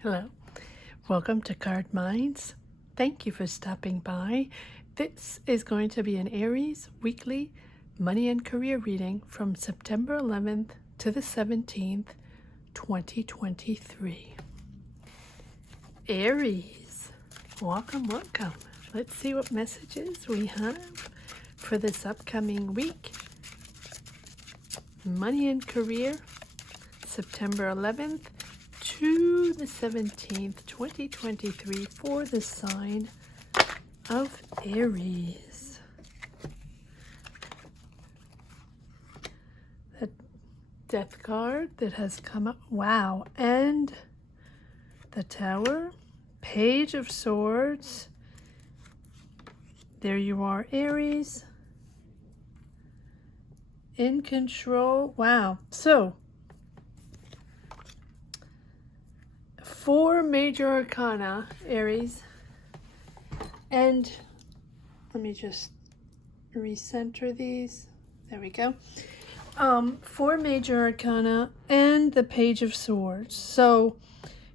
Hello, welcome to Card Minds. Thank you for stopping by. This is going to be an Aries weekly money and career reading from September 11th to the 17th, 2023. Aries, welcome. Let's see what messages we have for this upcoming week. Money and career, September 11th to the 17th, 2023, for the sign of Aries. The death card that has come up, wow, and the Tower, Page of Swords. There you are, Aries, in control. Wow. So 4 major arcana, Aries, and let me just recenter these. There we go. 4 major arcana and the Page of Swords. So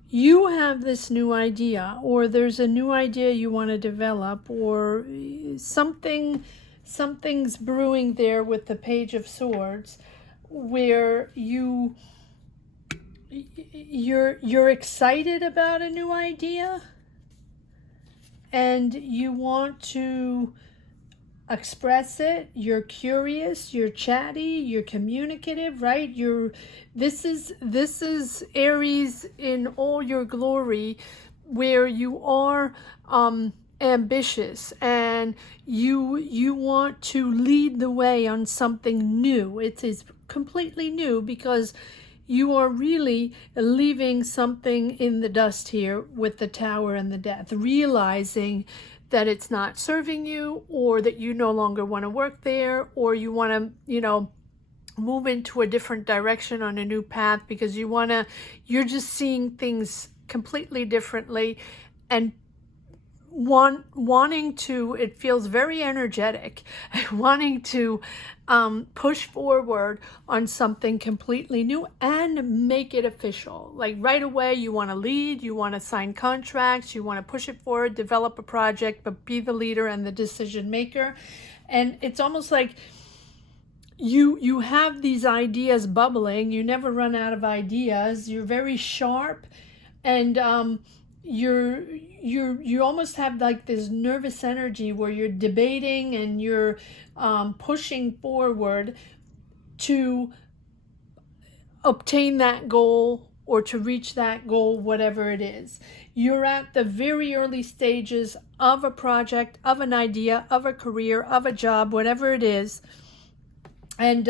you have this new idea, or there's a new idea you want to develop, or something's brewing there with the Page of Swords, where you're excited about a new idea and you want to express it. You're curious, you're chatty, you're communicative, right? This is Aries in all your glory, where you are ambitious and you want to lead the way on something new. It is completely new because you are really leaving something in the dust here with the Tower and the Death, realizing that it's not serving you, or that you no longer want to work there, or you want to, move into a different direction on a new path because you're just seeing things completely differently and wanting to, it feels very energetic, wanting to push forward on something completely new and make it official. Like right away, you want to lead, you want to sign contracts, you want to push it forward, develop a project, but be the leader and the decision maker. And it's almost like you have these ideas bubbling. You never run out of ideas. You're very sharp, and you almost have like this nervous energy where you're debating and you're pushing forward to obtain that goal or to reach that goal, whatever it is. You're at the very early stages of a project, of an idea, of a career, of a job, whatever it is, and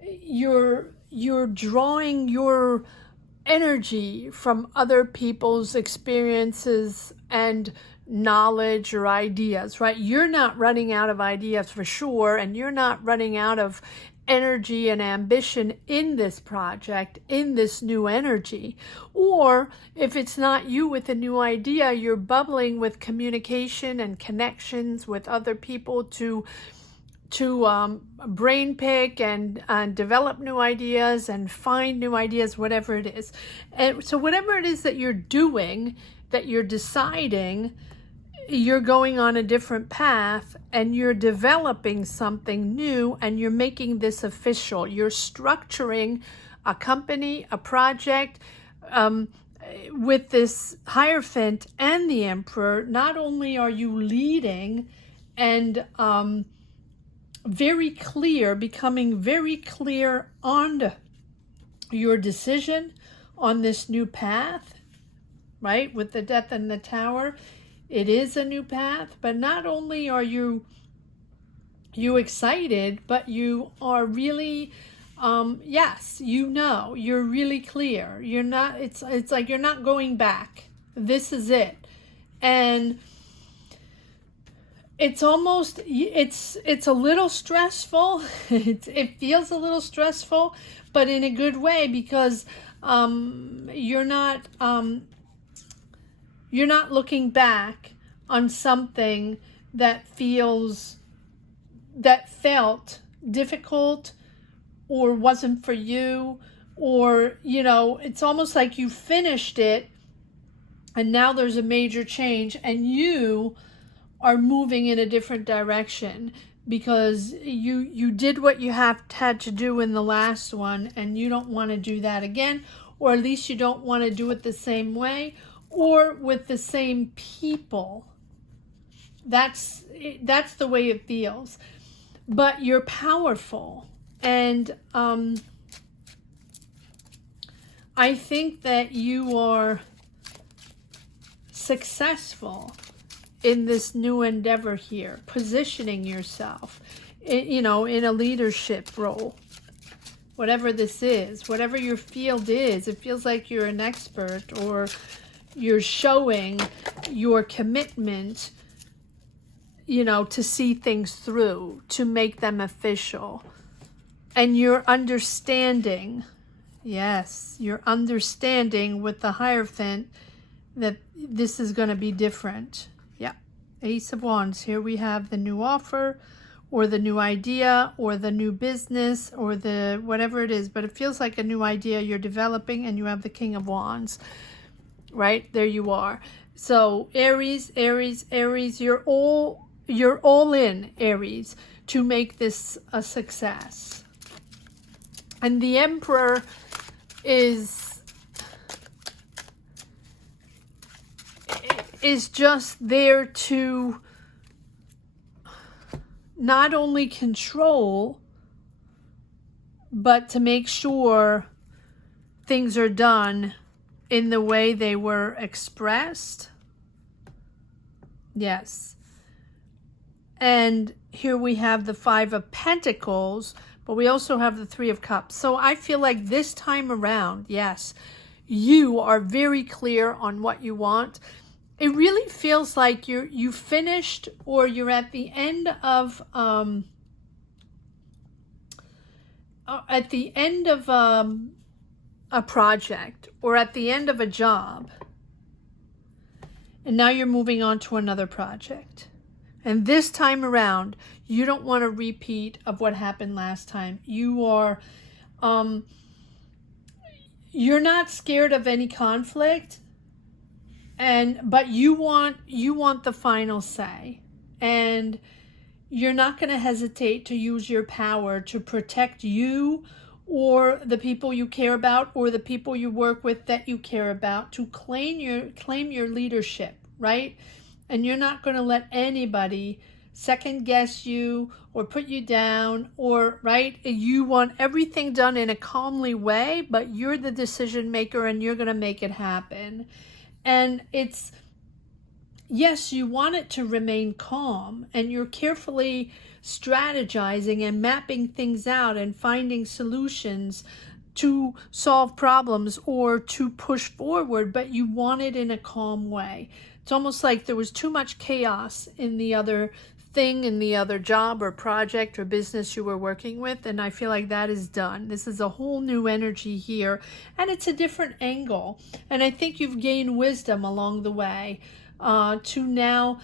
you're drawing your energy from other people's experiences and knowledge or ideas, right? You're not running out of ideas for sure, and you're not running out of energy and ambition in this project, in this new energy. Or if it's not you with a new idea, you're bubbling with communication and connections with other people to brain pick and develop new ideas and find new ideas, whatever it is. And so whatever it is that you're doing, that you're deciding, you're going on a different path and you're developing something new and you're making this official. You're structuring a company, a project, with this Hierophant and the Emperor. Not only are you leading and becoming very clear on your decision on this new path, right? With the Death and the Tower, it is a new path, but not only are you excited, but you are really, you're really clear. You're not, it's like you're not going back. This is it. And it's almost, it's a little stressful. It feels a little stressful, but in a good way, because you're not looking back on something that felt difficult or wasn't for you, or it's almost like you finished it And now there's a major change, and you are moving in a different direction because you did what you had to do in the last one, and you don't want to do that again, or at least you don't want to do it the same way or with the same people. That's the way it feels. But you're powerful, and I think that you are successful in this new endeavor here, positioning yourself, in a leadership role, whatever this is, whatever your field is. It feels like you're an expert, or you're showing your commitment, to see things through, to make them official. And you're understanding, yes, you're understanding with the Hierophant that this is going to be different. Yeah. Ace of Wands. Here we have the new offer, or the new idea, or the new business, or the whatever it is. But it feels like a new idea you're developing, and you have the King of Wands. Right? There you are. So Aries, Aries, Aries, you're all in, Aries, to make this a success. And the Emperor is just there to not only control, but to make sure things are done in the way they were expressed. Yes. And here we have the Five of Pentacles, but we also have the Three of Cups. So I feel like this time around, yes, you are very clear on what you want. It really feels like you finished, or you're at the end of a project, or at the end of a job, and now you're moving on to another project. And this time around, you don't want a repeat of what happened last time. You are you're not scared of any conflict, but you want the final say, and you're not going to hesitate to use your power to protect you, or the people you care about, or the people you work with that you care about, to claim your leadership, right? And you're not going to let anybody second guess you or put you down, or, right? You want everything done in a calmly way, but you're the decision maker, and you're going to make it happen. And it's, yes, you want it to remain calm, and you're carefully strategizing and mapping things out and finding solutions to solve problems or to push forward, but you want it in a calm way. It's almost like there was too much chaos in the other thing, in the other job or project or business you were working with, and I feel like that is done. This is a whole new energy here, and it's a different angle, and I think you've gained wisdom along the way to now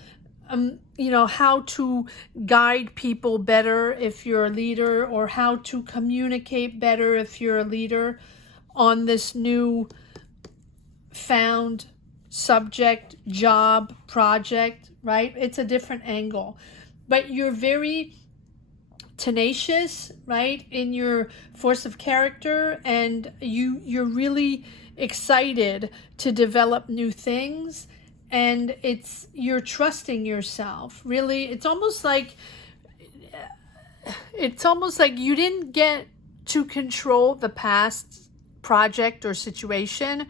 how to guide people better if you're a leader, or how to communicate better if you're a leader on this new found subject, job, project, right? It's a different angle. But you're very tenacious, right, in your force of character, and you're really excited to develop new things, and you're trusting yourself. Really, it's almost like you didn't get to control the past project or situation,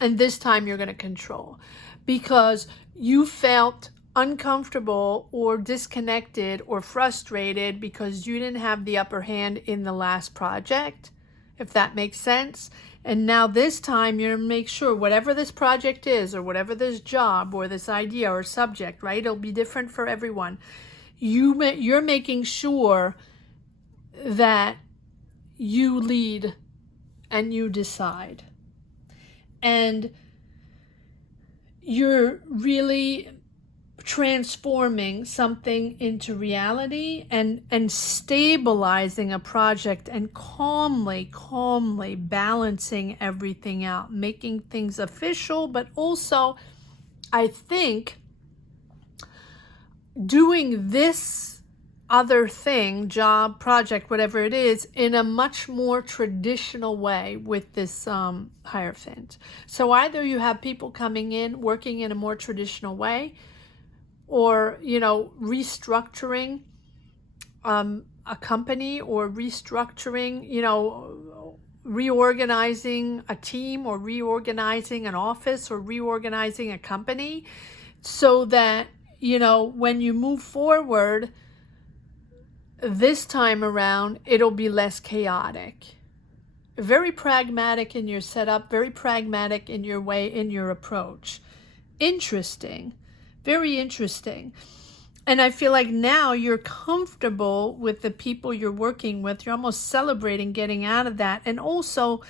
and this time you're going to control, because you felt uncomfortable or disconnected or frustrated because you didn't have the upper hand in the last project, if that makes sense. And now this time you're going to make sure whatever this project is, or whatever this job or this idea or subject, right? It'll be different for everyone. You're making sure that you lead and you decide. And you're really transforming something into reality and stabilizing a project and calmly balancing everything out, making things official, but also I think doing this other thing, job, project, whatever it is, in a much more traditional way with this Hierophant. So either you have people coming in, working in a more traditional way, or, you know, restructuring a company, or restructuring, you know, reorganizing a team, or reorganizing an office, or reorganizing a company, so that, you know, when you move forward this time around, it'll be less chaotic. Very pragmatic in your setup, very pragmatic in your way, in your approach. Interesting. Very interesting. And I feel like now you're comfortable with the people you're working with. You're almost celebrating getting out of that, and also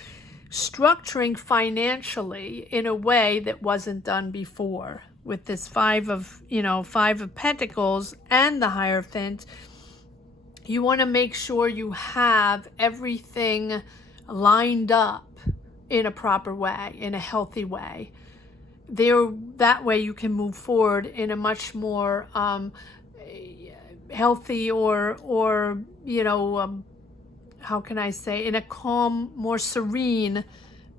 structuring financially in a way that wasn't done before with this Five of Pentacles and the Hierophant. You want to make sure you have everything lined up in a proper way, in a healthy way. That way you can move forward in a much more healthy, or you know, how can I say, in a calm, more serene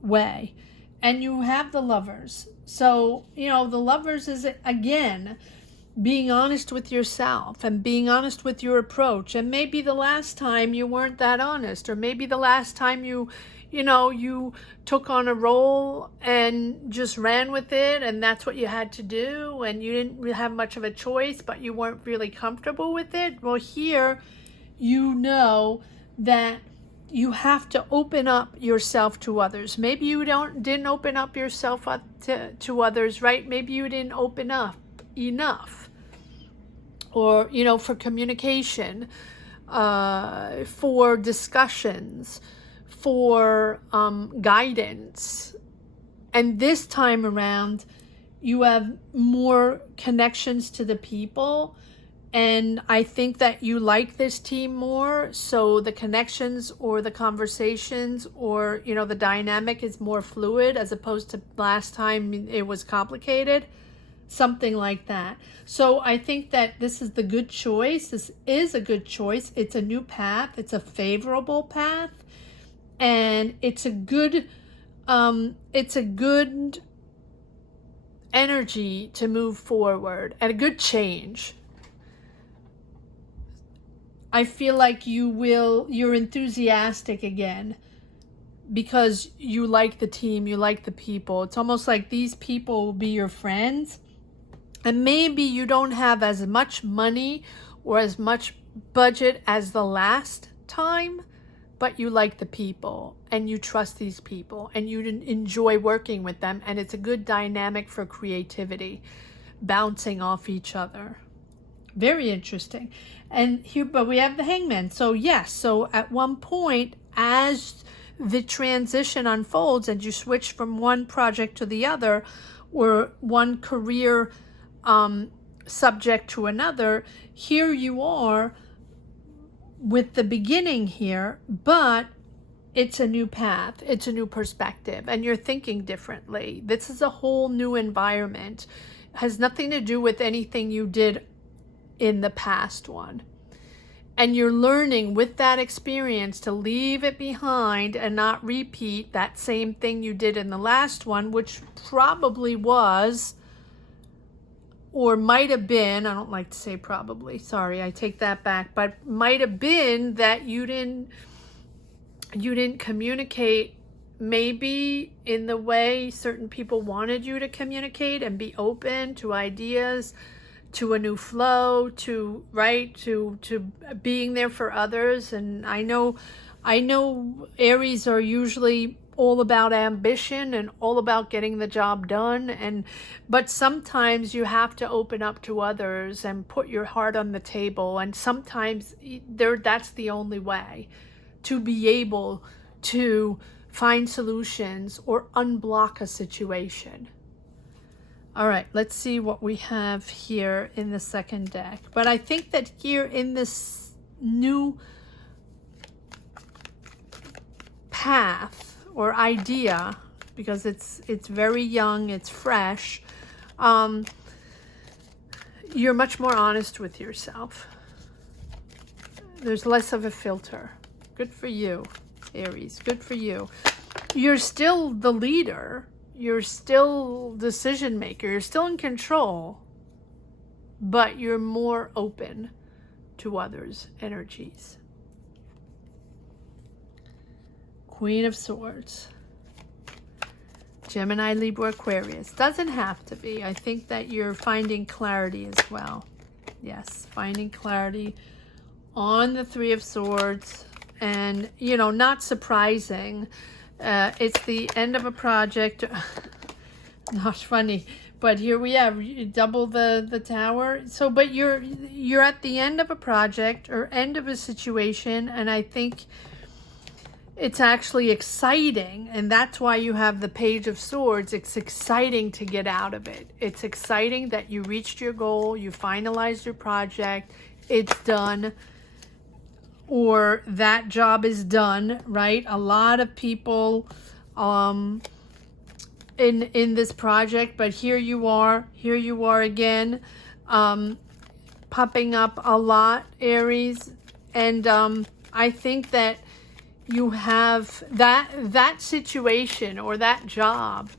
way. And you have the Lovers. So, you know, the Lovers is, again, being honest with yourself and being honest with your approach. And maybe the last time you weren't that honest, or maybe the last time you took on a role and just ran with it, and that's what you had to do, and you didn't really have much of a choice, but you weren't really comfortable with it. Well, here, you know that you have to open up yourself to others. Maybe you didn't open up yourself up to others, right? Maybe you didn't open up enough, or, you know, for communication, for discussions, for guidance. And this time around, you have more connections to the people, and I think that you like this team more, so the connections or the conversations, or, you know, the dynamic is more fluid, as opposed to last time it was complicated, something like that. So I think that this is the good choice. This is a good choice. It's a new path. It's a favorable path. And it's a good energy to move forward, and a good change. I feel like you're enthusiastic again, because you like the team, you like the people. It's almost like these people will be your friends. And maybe you don't have as much money or as much budget as the last time, but you like the people, and you trust these people, and you enjoy working with them, and it's a good dynamic for creativity, bouncing off each other. Very interesting. And here, but we have the Hangman. So yes, so at one point, as the transition unfolds and you switch from one project to the other, or one career subject to another, here you are with the beginning here, but it's a new path, it's a new perspective, and you're thinking differently. This is a whole new environment. It has nothing to do with anything you did in the past one. And you're learning with that experience to leave it behind and not repeat that same thing you did in the last one, which probably was, or might have been, I don't like to say probably, sorry, I take that back, but might have been that you didn't communicate maybe in the way certain people wanted you to communicate, and be open to ideas, to a new flow, to being there for others. And I know Aries are usually all about ambition and all about getting the job done, but sometimes you have to open up to others and put your heart on the table, and sometimes that's the only way to be able to find solutions or unblock a situation. All right, let's see what we have here in the second deck. But I think that here in this new path or idea, because it's very young, it's fresh, you're much more honest with yourself. There's less of a filter. Good for you, Aries. Good for you. You're still the leader. You're still decision maker. You're still in control. But you're more open to others' energies. Queen of Swords. Gemini, Libra, Aquarius. Doesn't have to be. I think that you're finding clarity as well. Yes, finding clarity on the Three of Swords. And, you know, not surprising. It's the end of a project. Not funny. But here we have double the tower. So, but you're at the end of a project or end of a situation. And I think it's actually exciting, and that's why you have the Page of Swords. It's exciting to get out of it. It's exciting that you reached your goal, you finalized your project, it's done, or that job is done, right? A lot of people in this project, but here you are again, popping up a lot, Aries, and I think that you have that situation or that job,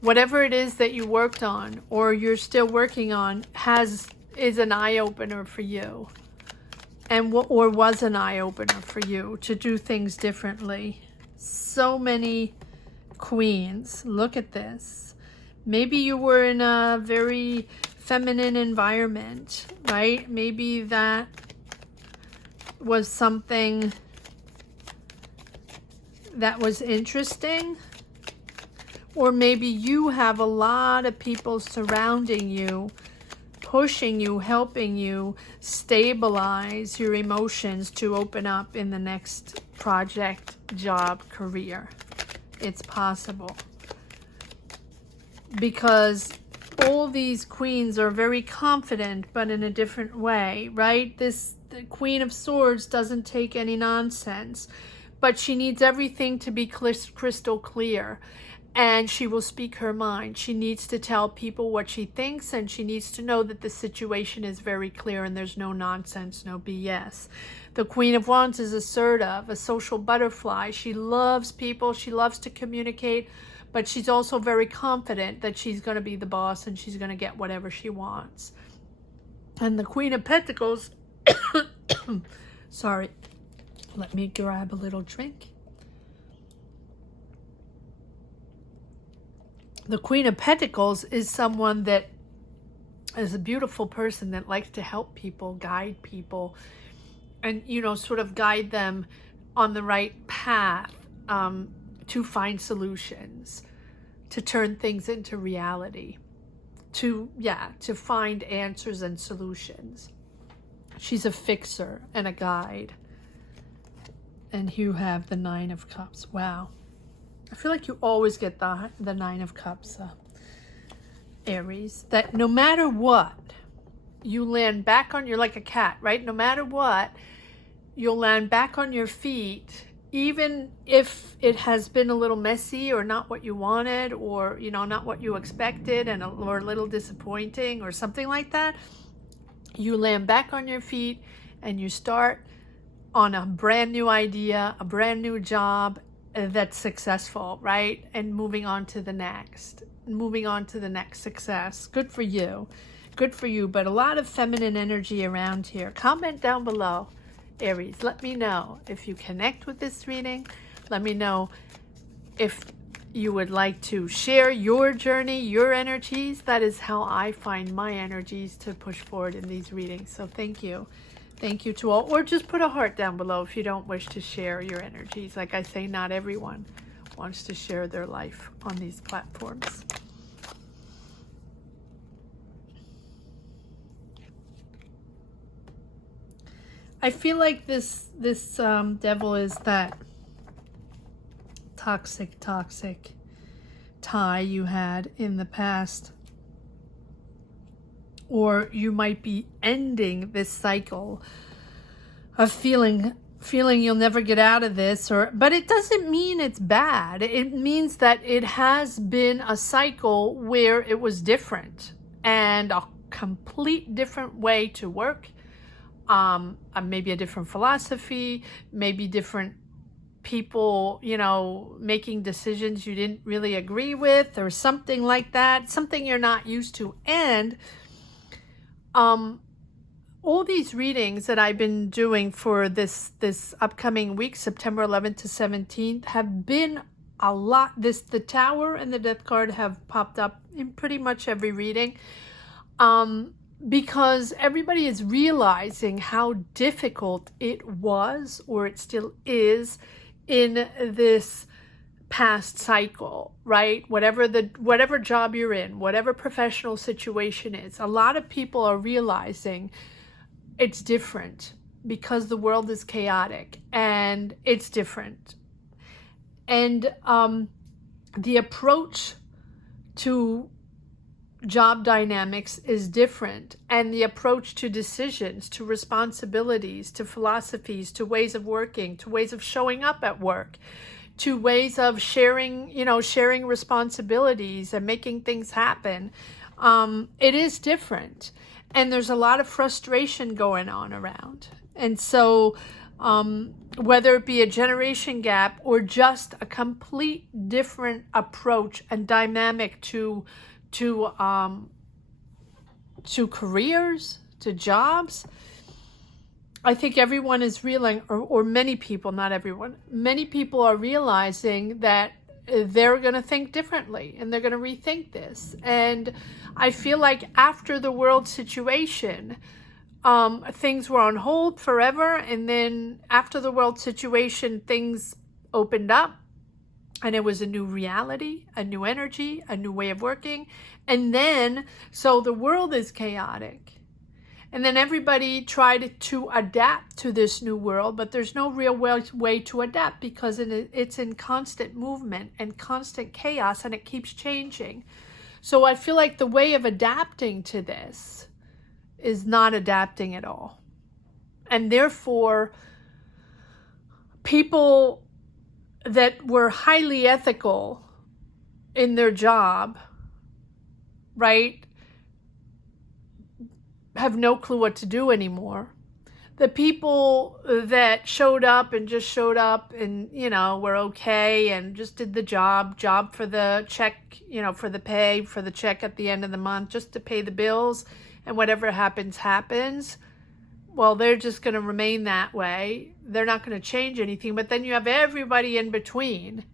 whatever it is that you worked on or you're still working on, is an eye-opener for you, and or was an eye-opener for you to do things differently. So many queens. Look at this. Maybe you were in a very feminine environment, right? Maybe that was something that was interesting, or maybe you have a lot of people surrounding you, pushing you, helping you stabilize your emotions to open up in the next project, job, career. It's possible, because all these queens are very confident, but in a different way, right? The Queen of Swords doesn't take any nonsense, but she needs everything to be crystal clear, and she will speak her mind. She needs to tell people what she thinks, and she needs to know that the situation is very clear and there's no nonsense, no BS. The Queen of Wands is assertive, a social butterfly. She loves people, she loves to communicate, but she's also very confident that she's going to be the boss and she's going to get whatever she wants. And the Queen of Pentacles, sorry, let me grab a little drink. The Queen of Pentacles is someone that is a beautiful person that likes to help people, guide people, and, you know, sort of guide them on the right path, to find solutions, to turn things into reality, to find answers and solutions. She's a fixer and a guide. And you have the Nine of Cups. Wow. I feel like you always get the Nine of Cups, Aries. That no matter what, you land back on, you're like a cat, right? No matter what, you'll land back on your feet, even if it has been a little messy or not what you wanted, or, you know, not what you expected, and or a little disappointing or something like that. You land back on your feet and you start on a brand new idea, a brand new job that's successful, right? And moving on to the next success. Good for you. Good for you. But a lot of feminine energy around here. Comment down below, Aries. Let me know if you connect with this reading. Let me know if you would like to share your journey, your energies. That is how I find my energies to push forward in these readings. So thank you. Thank you to all. Or just put a heart down below if you don't wish to share your energies. Like I say, not everyone wants to share their life on these platforms. I feel like this devil is that toxic tie you had in the past. Or you might be ending this cycle of feeling you'll never get out of this, but it doesn't mean it's bad. It means that it has been a cycle where it was different and a complete different way to work, maybe a different philosophy, maybe different people, you know, making decisions you didn't really agree with, or something like that, something you're not used to. And all these readings that I've been doing for this upcoming week, September 11th to 17th, have been a lot. The Tower and the Death card have popped up in pretty much every reading, because everybody is realizing how difficult it was, or it still is, in this past cycle, right? Whatever job you're in, whatever professional situation is, a lot of people are realizing it's different because the world is chaotic and it's different. And the approach to job dynamics is different, and the approach to decisions, to responsibilities, to philosophies, to ways of working, to ways of showing up at work, to ways of sharing responsibilities and making things happen. It is different. And there's a lot of frustration going on around. And so whether it be a generation gap or just a complete different approach and dynamic to careers, to jobs, I think everyone is realizing, or many people, not everyone, many people are realizing that they're going to think differently and they're going to rethink this. And I feel like after the world situation, things were on hold forever. And then after the world situation, things opened up and it was a new reality, a new energy, a new way of working. And then, so the world is chaotic. And then everybody tried to adapt to this new world, but there's no real way to adapt because it's in constant movement and constant chaos, and it keeps changing. So I feel like the way of adapting to this is not adapting at all. And therefore, people that were highly ethical in their job, right, have no clue what to do anymore. The people that showed up and you know, were okay and just did the job for the check, you know, for the pay, for the check at the end of the month, just to pay the bills, and whatever happens, happens. Well, they're just going to remain that way. They're not going to change anything. But then you have everybody in between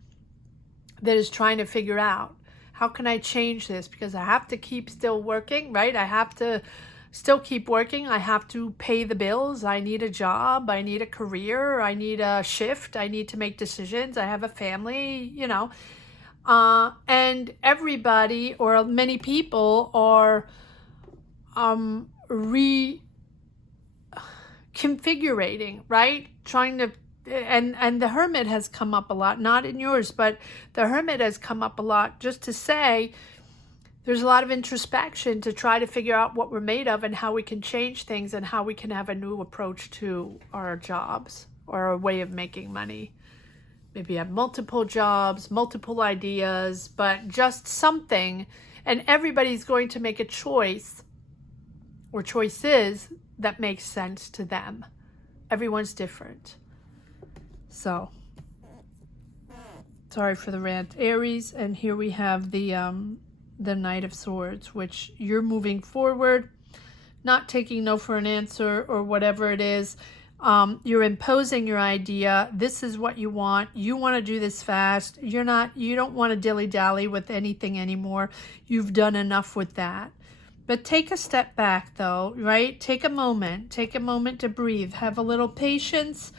that is trying to figure out, how can I change this? Because I have to keep still working, right? I have to still keep working. I have to pay the bills. I need a job. I need a career. I need a shift. I need to make decisions. I have a family, you know. And everybody, or many people, are reconfiguring, right? Trying to, and the Hermit has come up a lot, not in yours, but the Hermit has come up a lot, just to say, there's a lot of introspection to try to figure out what we're made of and how we can change things and how we can have a new approach to our jobs or our way of making money. Maybe have multiple jobs, multiple ideas, but just something. And everybody's going to make a choice or choices that makes sense to them. Everyone's different. So, sorry for the rant, Aries. And here we have the Knight of Swords, which you're moving forward, not taking no for an answer or whatever it is. You're imposing your idea. This is what you want. You want to do this fast. You don't want to dilly-dally with anything anymore. You've done enough with that. But take a step back though, right? Take a moment to breathe. Have a little patience.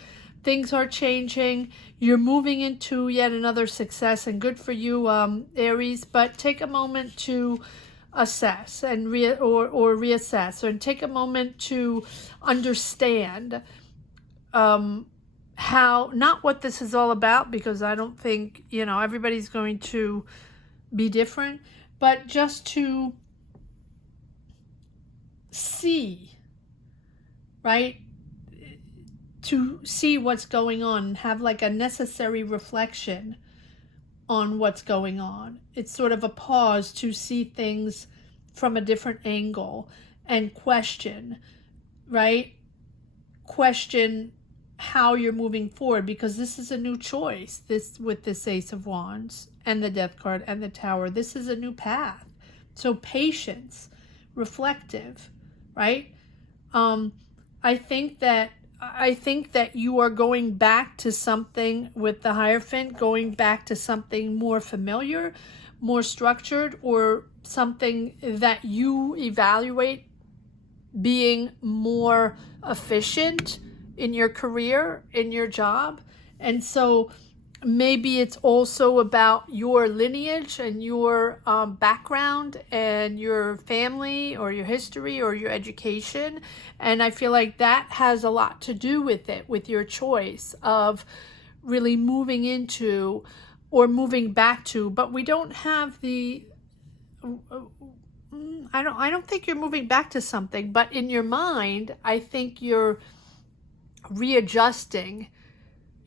Things are changing. You're moving into yet another success, and good for you, Aries. But take a moment to assess and reassess, and take a moment to understand how, not what this is all about, because I don't think, you know, everybody's going to be different, but just to see, right? To see what's going on, have like a necessary reflection on what's going on. It's sort of a pause to see things from a different angle and question, right? Question how you're moving forward, because this is a new choice. This, with this Ace of Wands and the Death card and the Tower, this is a new path. So patience, reflective, right? I think that you are going back to something with the Hierophant, going back to something more familiar, more structured, or something that you evaluate being more efficient in your career, in your job. And so maybe it's also about your lineage and your background and your family or your history or your education. And I feel like that has a lot to do with it, with your choice of really moving into or moving back to. But we don't have the, I don't think you're moving back to something, but in your mind, I think you're readjusting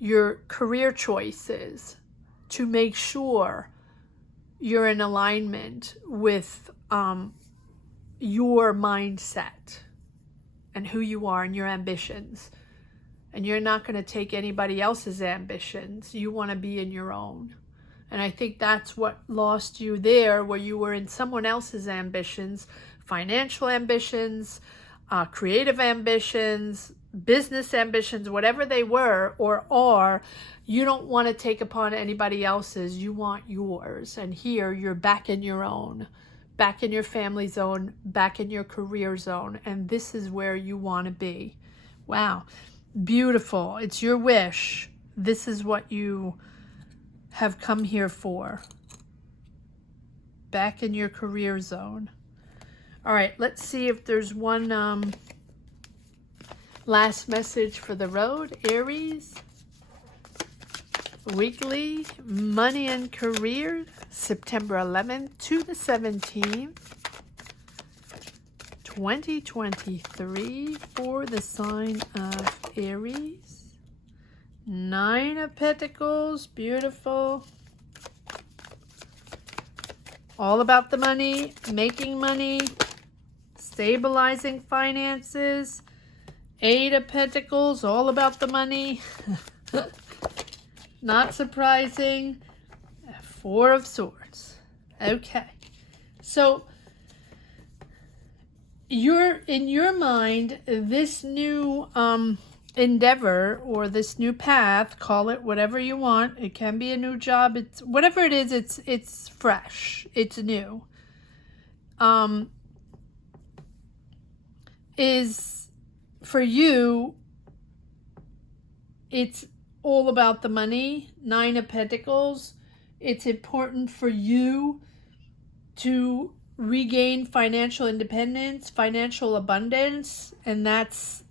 your career choices to make sure you're in alignment with your mindset and who you are and your ambitions. And you're not going to take anybody else's ambitions. You want to be in your own. And I think that's what lost you there, where you were in someone else's ambitions, financial ambitions, creative ambitions, business ambitions, whatever they were or are. You don't want to take upon anybody else's. You want yours. And here you're back in your own, back in your family zone, back in your career zone. And this is where you want to be. Wow. Beautiful. It's your wish. This is what you have come here for. Back in your career zone. All right, let's see if there's one last message for the road. Aries, weekly money and career, September 11th to the 17th, 2023, for the sign of Aries. 9 of Pentacles, beautiful. All about the money, making money, stabilizing finances. 8 of Pentacles, all about the money. Not surprising. 4 of Swords. Okay. So, you're in your mind, this new endeavor or this new path, call it whatever you want. It can be a new job. It's whatever it is. It's fresh. It's new. Is for you. It's all about the money. 9 of Pentacles. It's important for you to regain financial independence, financial abundance, and that's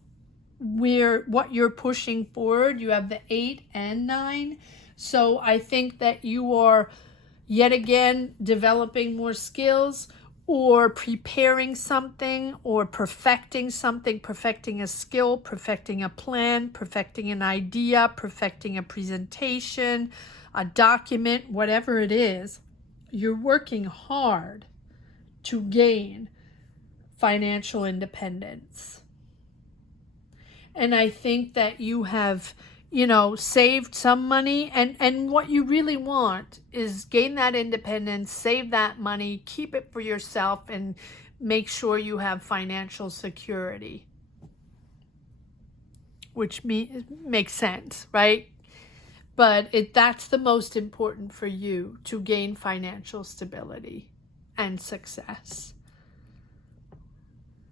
what you're pushing forward. You have the 8 and 9. So I think that you are yet again developing more skills or preparing something or perfecting something, perfecting a skill, perfecting a plan, perfecting an idea, perfecting a presentation, a document, whatever it is. You're working hard to gain financial independence. And I think that you have, saved some money. And what you really want is gain that independence, save that money, keep it for yourself, and make sure you have financial security. Which makes sense, right? But that's the most important for you, to gain financial stability and success.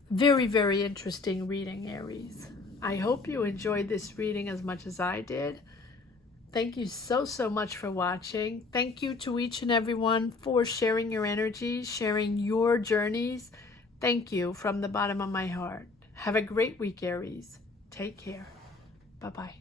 Very, very interesting reading, Aries. I hope you enjoyed this reading as much as I did. Thank you so much for watching. Thank you to each and everyone for sharing your energy, sharing your journeys. Thank you from the bottom of my heart. Have a great week, Aries. Take care. Bye-bye.